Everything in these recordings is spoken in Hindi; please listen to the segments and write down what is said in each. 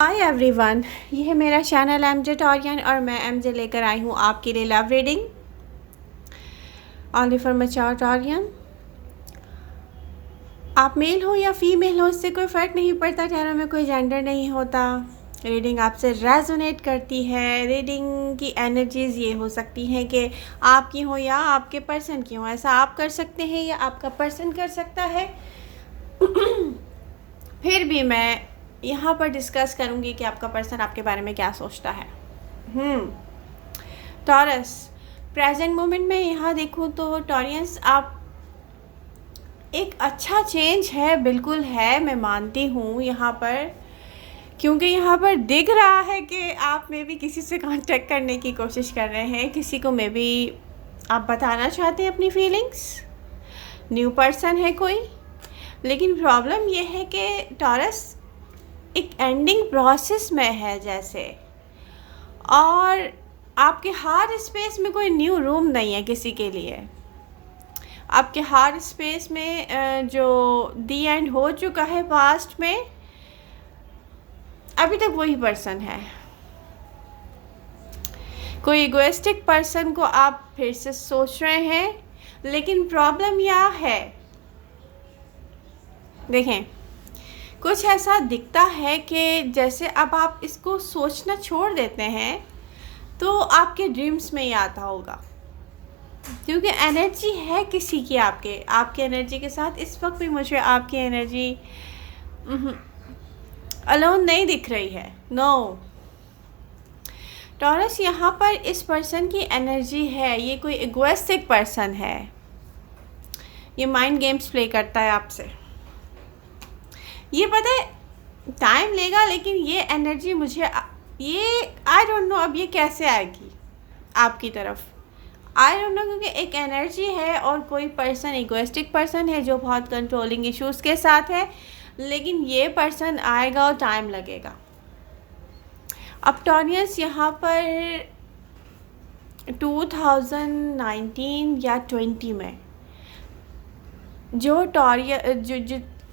हाय एवरीवन, ये है मेरा चैनल एमजे टॉरियन और मैं एमजे लेकर आई हूँ आपके लिए love reading only for mature Taurean. आप मेल हो या फीमेल हो, इससे कोई फ़र्क नहीं पड़ता। टैरो में कोई जेंडर नहीं होता। रीडिंग आपसे रेजोनेट करती है। रीडिंग की एनर्जीज़ ये हो सकती हैं कि आपकी हो या आपके पर्सन की हो। ऐसा आप कर सकते हैं या आपका पर्सन कर सकता है। फिर भी मैं यहाँ पर डिस्कस करूँगी कि आपका पर्सन आपके बारे में क्या सोचता है। टॉरस, प्रेजेंट मोमेंट में यहाँ देखूँ तो टॉरियंस आप एक अच्छा चेंज है, बिल्कुल है, मैं मानती हूँ यहाँ पर, क्योंकि यहाँ पर दिख रहा है कि आप में भी किसी से कांटेक्ट करने की कोशिश कर रहे हैं। किसी को मे बी आप बताना चाहते हैं अपनी फीलिंग्स। न्यू पर्सन है कोई, लेकिन प्रॉब्लम ये है कि टॉरस एक एंडिंग प्रोसेस में है जैसे, और आपके हार्ट स्पेस में कोई न्यू रूम नहीं है किसी के लिए। आपके हार्ट स्पेस में जो दी एंड हो चुका है पास्ट में, अभी तक वही पर्सन है। कोई इगोइस्टिक पर्सन को आप फिर से सोच रहे हैं, लेकिन प्रॉब्लम यह है, देखें, कुछ ऐसा दिखता है कि जैसे अब आप इसको सोचना छोड़ देते हैं तो आपके ड्रीम्स में ही आता होगा, क्योंकि एनर्जी है किसी की आपके एनर्जी के साथ। इस वक्त भी मुझे आपकी एनर्जी अलोन नहीं दिख रही है। नो टॉरस, यहाँ पर इस पर्सन की एनर्जी है, ये कोई इगोइस्टिक पर्सन है। ये माइंड गेम्स प्ले करता है आपसे। ये पता है टाइम लेगा, लेकिन ये एनर्जी मुझे ये आई डोंट नो अब ये कैसे आएगी आपकी तरफ। आई डोंट नो, क्योंकि एक एनर्जी है और कोई पर्सन इगोइस्टिक पर्सन है जो बहुत कंट्रोलिंग इश्यूज़ के साथ है, लेकिन ये पर्सन आएगा और टाइम लगेगा। अब टॉरियंस यहाँ पर 2019 या 20 में जो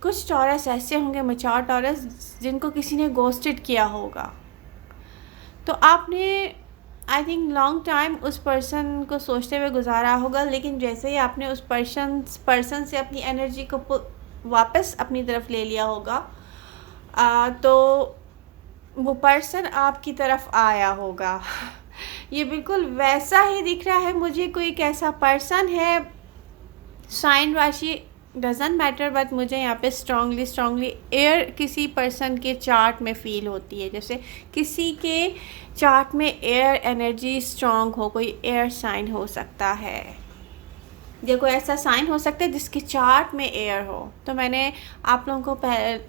कुछ टॉरस ऐसे होंगे, मैच्योर टॉरस, जिनको किसी ने गोस्टेड किया होगा। तो आपने आई थिंक लॉन्ग टाइम उस पर्सन को सोचते हुए गुजारा होगा, लेकिन जैसे ही आपने उस पर्सन से अपनी एनर्जी को वापस अपनी तरफ ले लिया होगा, तो वो पर्सन आपकी तरफ आया होगा। ये बिल्कुल वैसा ही दिख रहा है मुझे। कोई कैसा पर्सन है, साइन राशि डजंट मैटर, बट मुझे यहाँ पे स्ट्रांगली एयर किसी पर्सन के चार्ट में फील होती है। जैसे किसी के चार्ट में एयर एनर्जी स्ट्रांग हो, कोई एयर साइन हो सकता है, या कोई ऐसा साइन हो सकता है जिसके चार्ट में एयर हो। तो मैंने आप लोगों को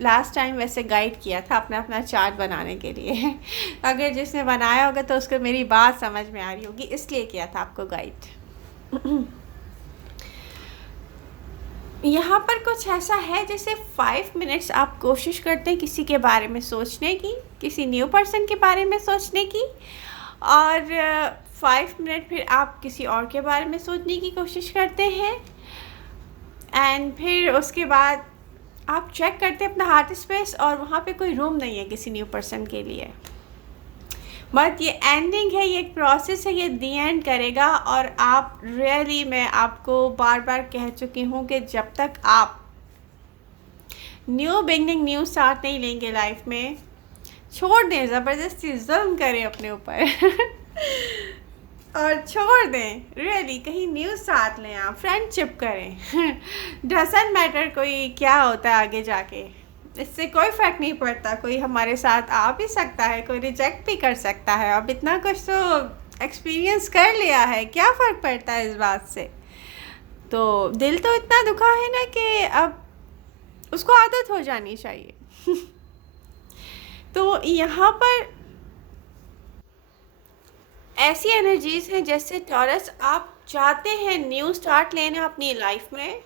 लास्ट टाइम वैसे गाइड किया था अपना चार्ट बनाने के लिए। अगर जिसने बनाया होगा तो उसको मेरी बात समझ में आ रही होगी, इसलिए किया था आपको गाइड। यहाँ पर कुछ ऐसा है जैसे 5 मिनट्स आप कोशिश करते हैं किसी के बारे में सोचने की, किसी न्यू पर्सन के बारे में सोचने की, और 5 मिनट फिर आप किसी और के बारे में सोचने की कोशिश करते हैं, एंड फिर उसके बाद आप चेक करते हैं अपना हार्ट स्पेस, और वहाँ पे कोई रूम नहीं है किसी न्यू पर्सन के लिए। बट ये एंडिंग है, ये एक प्रोसेस है, ये दी एंड करेगा। और आप रियली, मैं आपको बार बार कह चुकी हूँ कि जब तक आप न्यू बिगनिंग, न्यू स्टार्ट नहीं लेंगे लाइफ में, छोड़ दें, ज़बरदस्ती जुल्म करें अपने ऊपर और छोड़ दें, रियली कहीं न्यू स्टार्ट लें, आप फ्रेंडशिप करें। डजंट मैटर कोई क्या होता है आगे जाके, इससे कोई फ़र्क नहीं पड़ता। कोई हमारे साथ आ भी सकता है, कोई रिजेक्ट भी कर सकता है। अब इतना कुछ तो एक्सपीरियंस कर लिया है, क्या फ़र्क पड़ता है इस बात से। तो दिल तो इतना दुखा है ना कि अब उसको आदत हो जानी चाहिए। तो यहाँ पर ऐसी एनर्जीज़ हैं जैसे टॉरस, आप चाहते हैं न्यू स्टार्ट लेना अपनी लाइफ में,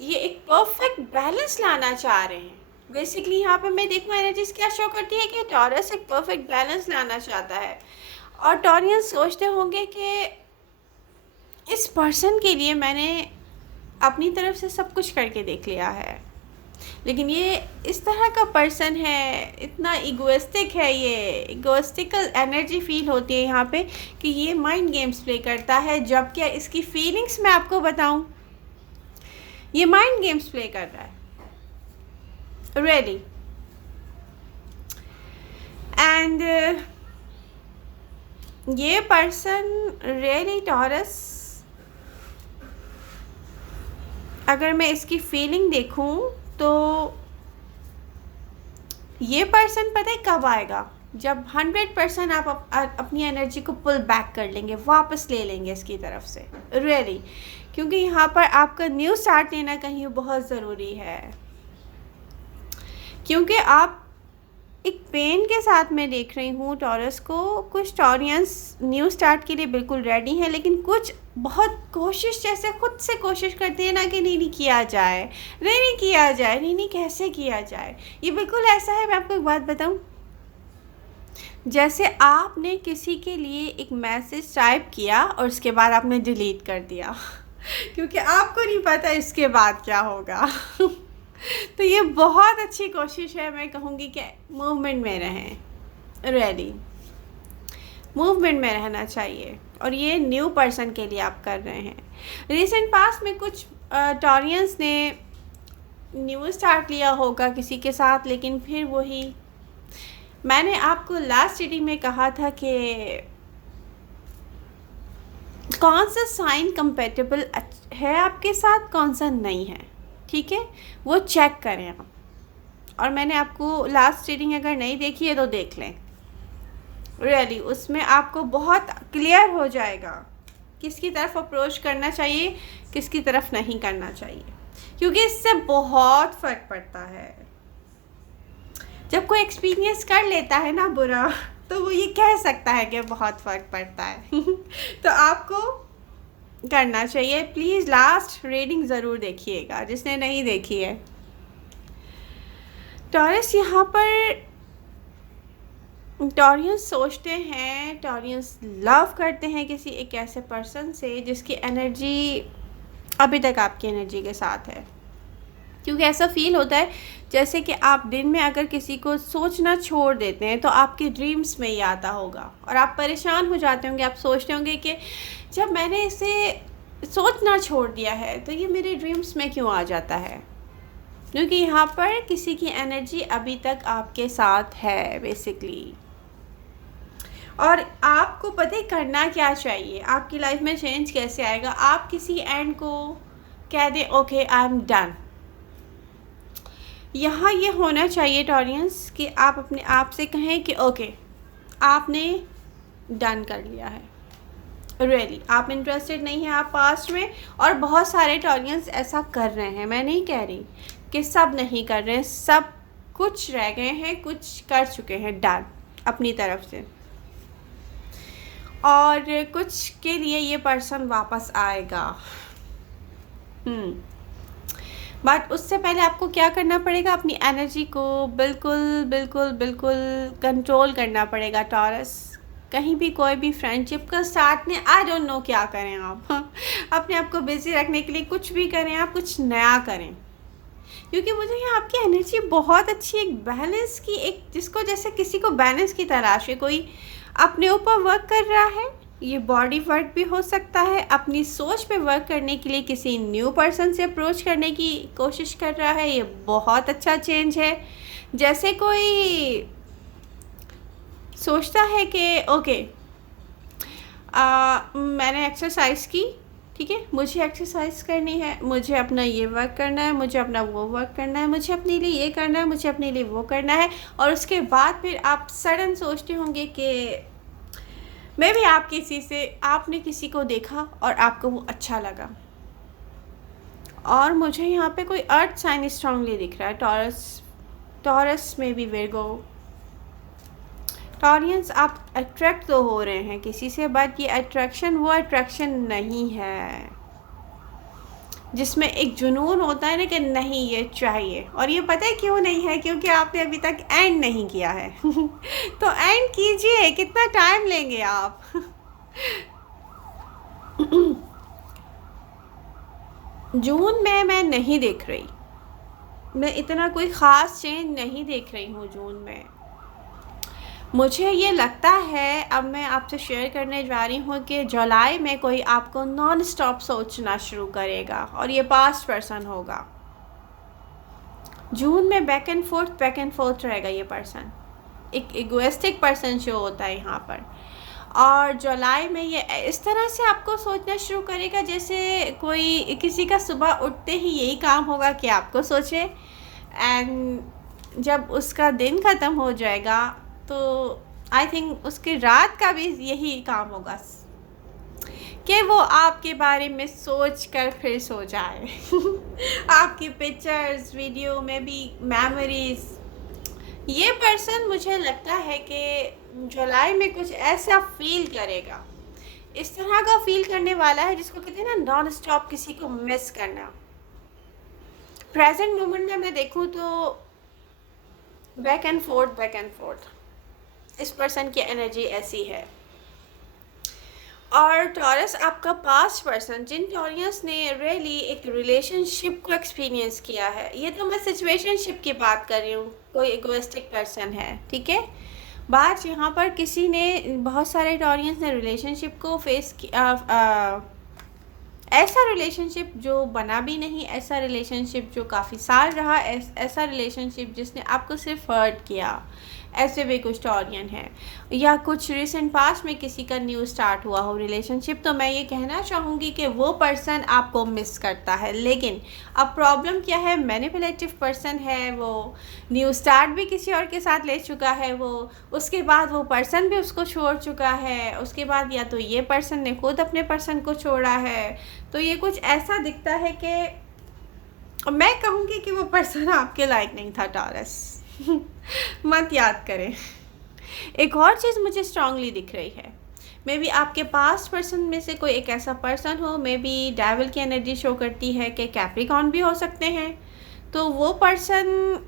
ये एक परफेक्ट बैलेंस लाना चाह रहे हैं। बेसिकली यहाँ पे मैं देखूँ एनर्जीज क्या शो करती है कि टॉरस एक परफेक्ट बैलेंस लाना चाहता है, और टॉरियंस सोचते होंगे कि इस पर्सन के लिए मैंने अपनी तरफ से सब कुछ करके देख लिया है, लेकिन ये इस तरह का पर्सन है, इतना इगोइस्टिक है, ये इगोइस्टिकल एनर्जी फील होती है यहाँ पे कि ये माइंड गेम्स प्ले करता है, जबकि इसकी फीलिंग्स मैं आपको बताऊं, ये माइंड गेम्स प्ले कर रहा है रियली। एंड ये पर्सन रियली टॉरस, अगर मैं इसकी फीलिंग देखूं तो ये पर्सन पता है कब आएगा, जब 100% आप अपनी एनर्जी को पुल बैक कर लेंगे, वापस ले लेंगे इसकी तरफ से रियली। क्योंकि यहाँ पर आपका न्यू स्टार्ट लेना कहीं बहुत ज़रूरी है, क्योंकि आप एक पेन के साथ मैं देख रही हूँ टॉरस को। कुछ टॉरियंस न्यू स्टार्ट के लिए बिल्कुल रेडी हैं, लेकिन कुछ बहुत कोशिश, जैसे खुद से कोशिश करते हैं ना कि नहीं किया जाए, नहीं किया जाए, नहीं कैसे किया जाए। ये बिल्कुल ऐसा है, मैं आपको एक बात बताऊँ, जैसे आपने किसी के लिए एक मैसेज टाइप किया और उसके बाद आपने डिलीट कर दिया क्योंकि आपको नहीं पता इसके बाद क्या होगा तो ये बहुत अच्छी कोशिश है, मैं कहूँगी कि मूवमेंट में रहें रियली, मूवमेंट में रहना चाहिए। और ये न्यू पर्सन के लिए आप कर रहे हैं। रिसेंट पास्ट में कुछ टॉरियंस ने न्यू स्टार्ट लिया होगा किसी के साथ, लेकिन फिर वही मैंने आपको लास्ट रीडिंग में कहा था कि कौन सा साइन कंपेटेबल है आपके साथ, कौन सा नहीं है, ठीक है, वो चेक करें आप। और मैंने आपको लास्ट रीडिंग अगर नहीं देखी है तो देख लें रियली, उसमें आपको बहुत क्लियर हो जाएगा किसकी तरफ अप्रोच करना चाहिए, किसकी तरफ नहीं करना चाहिए। क्योंकि इससे बहुत फ़र्क पड़ता है। जब कोई एक्सपीरियंस कर लेता है ना बुरा, तो वो ये कह सकता है कि बहुत फ़र्क पड़ता है तो आपको करना चाहिए। प्लीज़ लास्ट रीडिंग ज़रूर देखिएगा जिसने नहीं देखी है। टॉरस, यहाँ पर टॉरियंस सोचते हैं, टॉरियंस लव करते हैं किसी एक ऐसे पर्सन से जिसकी एनर्जी अभी तक आपकी एनर्जी के साथ है। क्योंकि ऐसा फील होता है जैसे कि आप दिन में अगर किसी को सोचना छोड़ देते हैं तो आपके ड्रीम्स में ही आता होगा और आप परेशान हो जाते होंगे। आप सोचते होंगे कि जब मैंने इसे सोचना छोड़ दिया है तो ये मेरे ड्रीम्स में क्यों आ जाता है। क्योंकि यहाँ पर किसी की एनर्जी अभी तक आपके साथ है बेसिकली। और आपको पता है करना क्या चाहिए, आपकी लाइफ में चेंज कैसे आएगा। आप किसी एंड को कह दें ओके आई एम डन। यहाँ ये होना चाहिए टॉरियंस कि आप अपने आप से कहें कि ओके आपने डन कर लिया है रियली, आप इंटरेस्टेड नहीं हैं आप पास्ट में। और बहुत सारे टॉरियंस ऐसा कर रहे हैं, मैं नहीं कह रही कि सब नहीं कर रहे हैं, सब कुछ रह गए हैं, कुछ कर चुके हैं डन अपनी तरफ से। और कुछ के लिए ये पर्सन वापस आएगा। बट उससे पहले आपको क्या करना पड़ेगा, अपनी एनर्जी को बिल्कुल बिल्कुल बिल्कुल कंट्रोल करना पड़ेगा टॉरस। कहीं भी कोई भी फ्रेंडशिप का स्टार्ट नहीं, आई डोंट नो क्या करें आप अपने आप को बिजी रखने के लिए कुछ भी करें, आप कुछ नया करें। क्योंकि मुझे यहाँ आपकी एनर्जी बहुत अच्छी, एक बैलेंस की, एक जिसको जैसे किसी को बैलेंस की तलाश है, कोई अपने ऊपर वर्क कर रहा है। ये बॉडी वर्क भी हो सकता है, अपनी सोच पे वर्क करने के लिए किसी न्यू पर्सन से अप्रोच करने की कोशिश कर रहा है। ये बहुत अच्छा चेंज है। जैसे कोई सोचता है कि ओके मैंने एक्सरसाइज की, ठीक है, मुझे एक्सरसाइज करनी है, मुझे अपना ये वर्क करना है, मुझे अपना वो वर्क करना है, मुझे अपने लिए ये करना है, मुझे अपने लिए वो करना है। और उसके बाद फिर आप सडन सोचते होंगे कि मे भी आप आपने किसी को देखा और आपको वो अच्छा लगा। और मुझे यहाँ पे कोई अर्थ साइन स्ट्रांगली दिख रहा है। टॉरस में भी विर्गो, टॉरियंस आप अट्रैक्ट तो हो रहे हैं किसी से, बट ये अट्रैक्शन वो अट्रैक्शन नहीं है जिसमें एक जुनून होता है ना कि नहीं ये चाहिए। और ये पता है क्यों नहीं है, क्योंकि आपने अभी तक एंड नहीं किया है तो एंड कीजिए, कितना टाइम लेंगे आप जून में मैं नहीं देख रही, मैं इतना कोई ख़ास चेंज नहीं देख रही हूँ जून में। मुझे ये लगता है, अब मैं आपसे शेयर करने जा रही हूँ कि जुलाई में कोई आपको नॉन स्टॉप सोचना शुरू करेगा और ये पास्ट पर्सन होगा। जून में बैक एंड फोर्थ रहेगा ये पर्सन, एक इगोइस्टिक पर्सन शो होता है यहाँ पर। और जुलाई में ये इस तरह से आपको सोचना शुरू करेगा जैसे कोई किसी का सुबह उठते ही यही काम होगा कि आपको सोचे, एंड जब उसका दिन ख़त्म हो जाएगा तो आई थिंक उसकी रात का भी यही काम होगा कि वो आपके बारे में सोच कर फिर सो जाए। आपकी पिक्चर्स वीडियो में भी मेमोरीज। ये पर्सन मुझे लगता है कि जुलाई में कुछ ऐसा फील करेगा, इस तरह का फील करने वाला है जिसको कहते हैं ना नॉन स्टॉप किसी को मिस करना। प्रेजेंट मोमेंट में मैं देखूँ तो बैक एंड फोर्थ इस पर्सन की एनर्जी ऐसी है। और टॉरस आपका पास्ट पर्सन, जिन टॉरियंस ने रियली एक रिलेशनशिप को एक्सपीरियंस किया है, ये तो मैं सिचुएशनशिप की बात कर रही हूँ, कोई इगोइस्टिक पर्सन है, ठीक है। बात यहाँ पर किसी ने, बहुत सारे टॉरियंस ने रिलेशनशिप को फेस किया, ऐसा रिलेशनशिप जो बना भी नहीं, ऐसा रिलेशनशिप जो काफ़ी साल रहा, ऐसा रिलेशनशिप जिसने आपको सिर्फ हर्ट किया, ऐसे भी कुछ टॉरियन है। या कुछ रिसेंट पास्ट में किसी का न्यू स्टार्ट हुआ हो रिलेशनशिप, तो मैं ये कहना चाहूँगी कि वो पर्सन आपको मिस करता है। लेकिन अब प्रॉब्लम क्या है, मैनिपुलेटिव पर्सन है, वो न्यू स्टार्ट भी किसी और के साथ ले चुका है, वो उसके बाद वो पर्सन भी उसको छोड़ चुका है, उसके बाद या तो ये पर्सन ने खुद अपने पर्सन को छोड़ा है। तो ये कुछ ऐसा दिखता है कि मैं कहूँगी कि वो पर्सन आपके लायक नहीं था टॉरस। मत याद करें। एक और चीज़ मुझे स्ट्रांगली दिख रही है, मे बी आपके पास्ट पर्सन में से कोई एक ऐसा पर्सन हो, मे बी डेविल की एनर्जी शो करती है कि कैप्रिकॉर्न भी हो सकते हैं। तो वो पर्सन,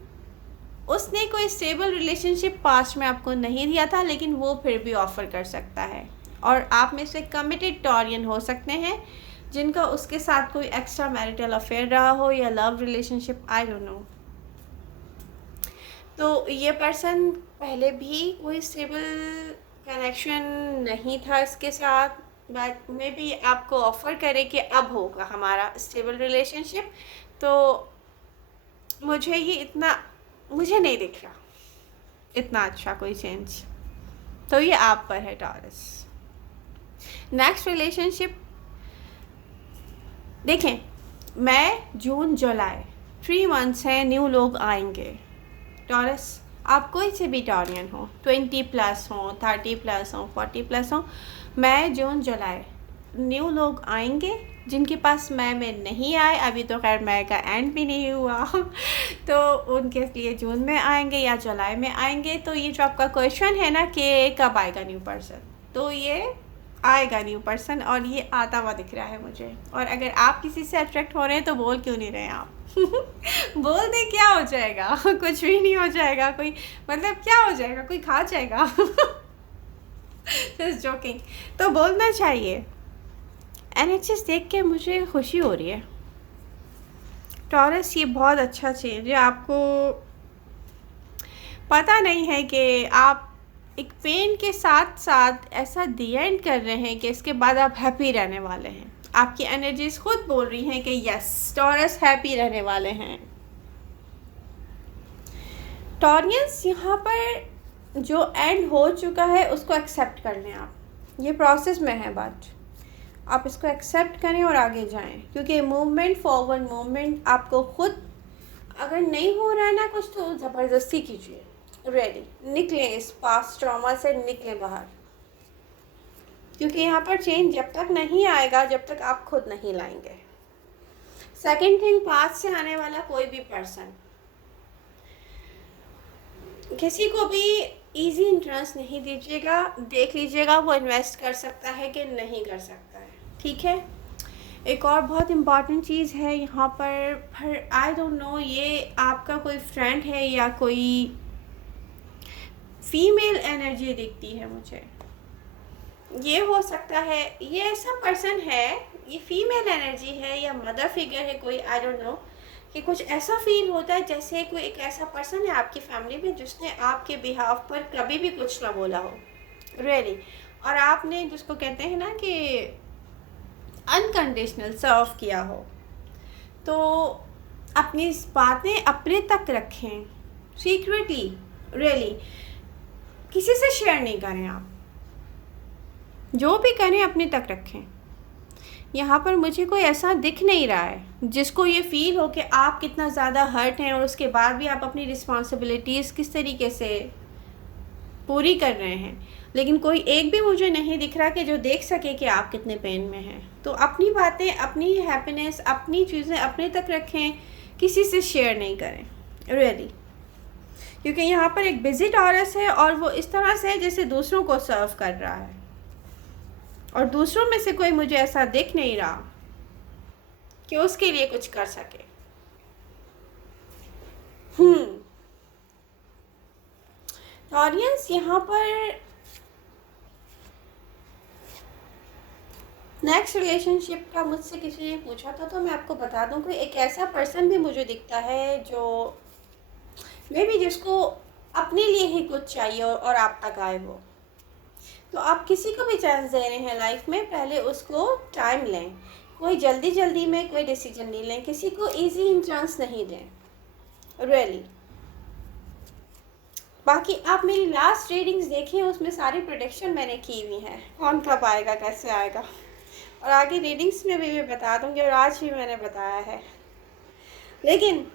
उसने कोई स्टेबल रिलेशनशिप पास्ट में आपको नहीं दिया था, लेकिन वो फिर भी ऑफ़र कर सकता है। और आप में से कमिटेड टॉरियन हो सकते हैं जिनका उसके साथ कोई एक्स्ट्रा मैरिटल अफेयर रहा हो या love relationship, I don't know. तो ये पर्सन पहले भी कोई स्टेबल कनेक्शन नहीं था इसके साथ, बट मे बी आपको ऑफ़र करे कि अब होगा हमारा स्टेबल रिलेशनशिप। तो मुझे नहीं दिख रहा इतना अच्छा कोई चेंज। तो ये आप पर है टॉरस। नेक्स्ट रिलेशनशिप देखें, मैं जून जुलाई 3 मंथ्स हैं, न्यू लोग आएंगे। टॉरस, आप कोई से भी टॉरियन हो, 20+ हो, 30+ हो, 40+ हो, मैं जून जुलाई न्यू लोग आएंगे जिनके पास मैं नहीं आए अभी, तो खैर मैं का एंड भी नहीं हुआ। तो उनके लिए जून में आएंगे या जुलाई में आएंगे। तो ये जो आपका क्वेश्चन है ना कि कब आएगा न्यू पर्सन, तो ये आएगा न्यू पर्सन, और ये आता हुआ दिख रहा है मुझे। और अगर आप किसी से अट्रैक्ट हो रहे हैं तो बोल क्यों नहीं रहे हैं आप? बोल दे, क्या हो जाएगा? कुछ भी नहीं हो जाएगा, कोई मतलब क्या हो जाएगा, कोई खा जाएगा? Just joking. तो बोलना चाहिए। एनएचएस देख के मुझे खुशी हो रही है टॉरस, ये बहुत अच्छा चेंज है। आपको पता नहीं है कि आप एक पेन के साथ साथ ऐसा दी एंड कर रहे हैं कि इसके बाद आप हैप्पी रहने वाले हैं। आपकी एनर्जीज खुद बोल रही हैं कि यस, टॉरस हैप्पी रहने वाले हैं। टॉरियंस यहाँ पर जो एंड हो चुका है उसको एक्सेप्ट कर लें आप, ये प्रोसेस में है बात, आप इसको एक्सेप्ट करें और आगे जाएं, क्योंकि मूवमेंट फॉरवर्ड मूवमेंट आपको खुद, अगर नहीं हो रहा है ना कुछ, तो ज़बरदस्ती कीजिए, रेडी निकलें, इस पास्ट ट्रॉमा से निकलें बाहर, क्योंकि यहाँ पर चेंज जब तक नहीं आएगा जब तक आप खुद नहीं लाएंगे। सेकंड थिंग, पास्ट से आने वाला कोई भी पर्सन किसी को भी इजी इंट्रेंस नहीं दीजिएगा, देख लीजिएगा वो इन्वेस्ट कर सकता है कि नहीं कर सकता है, ठीक है। एक और बहुत इम्पॉर्टेंट चीज़ है यहाँ पर आई डोंट नो, ये आपका कोई फ्रेंड है या कोई फीमेल एनर्जी दिखती है मुझे, ये हो सकता है, ये ऐसा पर्सन है, ये फीमेल एनर्जी है या मदर फिगर है कोई, आई डोंट नो, कि कुछ ऐसा फील होता है जैसे कोई एक ऐसा पर्सन है आपकी फैमिली में जिसने आपके बिहाफ पर कभी भी कुछ ना बोला हो, रियली, और आपने जिसको कहते हैं ना कि अनकंडीशनल सर्व किया हो। तो अपनी बातें अपने तक रखें सीक्रेटली, रियली, किसी से शेयर नहीं करें। आप जो भी करें अपने तक रखें। यहाँ पर मुझे कोई ऐसा दिख नहीं रहा है जिसको ये फ़ील हो कि आप कितना ज़्यादा हर्ट हैं और उसके बाद भी आप अपनी रिस्पॉन्सिबिलिटीज़ किस तरीके से पूरी कर रहे हैं। लेकिन कोई एक भी मुझे नहीं दिख रहा कि जो देख सके कि आप कितने पेन में हैं। तो अपनी बातें, अपनी हैप्पीनेस, अपनी चीज़ें अपने तक रखें, किसी से शेयर नहीं करें, रियली। क्योंकि यहाँ पर एक बिजी टॉरस है और वो इस तरह से है जैसे दूसरों को सर्व कर रहा है, और दूसरों में से कोई मुझे ऐसा दिख नहीं रहा कि उसके लिए कुछ कर सके। ऑडियंस, यहाँ पर नेक्स्ट रिलेशनशिप का मुझसे किसी ने पूछा था, तो मैं आपको बता दूं कि एक ऐसा पर्सन भी मुझे दिखता है जो मे बी जिसको अपने लिए ही कुछ चाहिए और आप तक आए वो। तो आप किसी को भी चांस दे रहे हैं लाइफ में, पहले उसको टाइम लें। कोई जल्दी जल्दी में कोई डिसीजन नहीं लें, किसी को इजी चांस नहीं दें, रियली। बाकी आप मेरी लास्ट रीडिंग्स देखें, उसमें सारी प्रोडिक्शन मैंने की हुई है, कौन कब आएगा, कैसे आएगा, और आगे रीडिंग्स में भी मैं बता दूंगी, और आज भी मैंने बताया है। लेकिन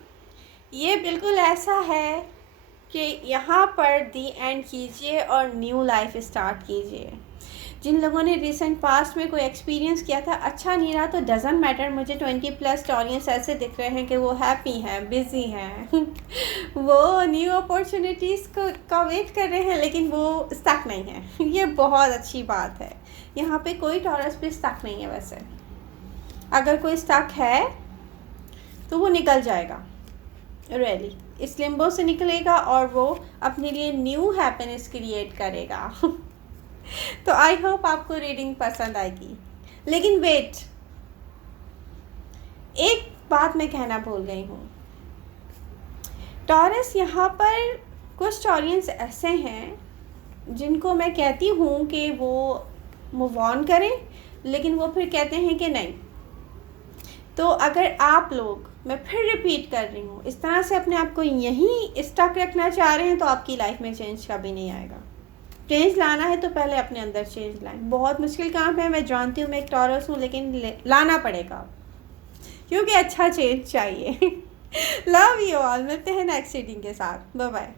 ये बिल्कुल ऐसा है कि यहाँ पर दी एंड कीजिए और न्यू लाइफ स्टार्ट कीजिए। जिन लोगों ने रिसेंट पास्ट में कोई एक्सपीरियंस किया था, अच्छा नहीं रहा, तो डज़ंट मैटर। मुझे 20+ ऑडियंस ऐसे दिख रहे हैं कि वो हैप्पी हैं, बिज़ी हैं वो न्यू अपॉर्चुनिटीज़ का वेट कर रहे हैं, लेकिन वो स्टक नहीं है ये बहुत अच्छी बात है। यहाँ पे कोई टॉरस पे स्टक नहीं है। वैसे अगर कोई स्टक है तो वो निकल जाएगा, रियली, इस लिम्बो से निकलेगा और वो अपने लिए न्यू हैप्पीनेस क्रिएट करेगा तो आई होप आपको रीडिंग पसंद आएगी। लेकिन वेट, एक बात मैं कहना भूल गई हूँ। टॉरस, यहाँ पर कुछ ऑडियंस ऐसे हैं जिनको मैं कहती हूँ कि वो मूव ऑन करें, लेकिन वो फिर कहते हैं कि नहीं। तो अगर आप लोग, मैं फिर रिपीट कर रही हूँ, इस तरह से अपने आप को यहीं स्टक रखना चाह रहे हैं, तो आपकी लाइफ में चेंज कभी नहीं आएगा। चेंज लाना है तो पहले अपने अंदर चेंज लाएं। बहुत मुश्किल काम है, मैं जानती हूँ, मैं एक टॉरस हूँ, लेकिन लाना पड़ेगा क्योंकि अच्छा चेंज चाहिए लव यू ऑल। मिलते हैं नेक्स्ट रीडिंग के साथ। Bye bye.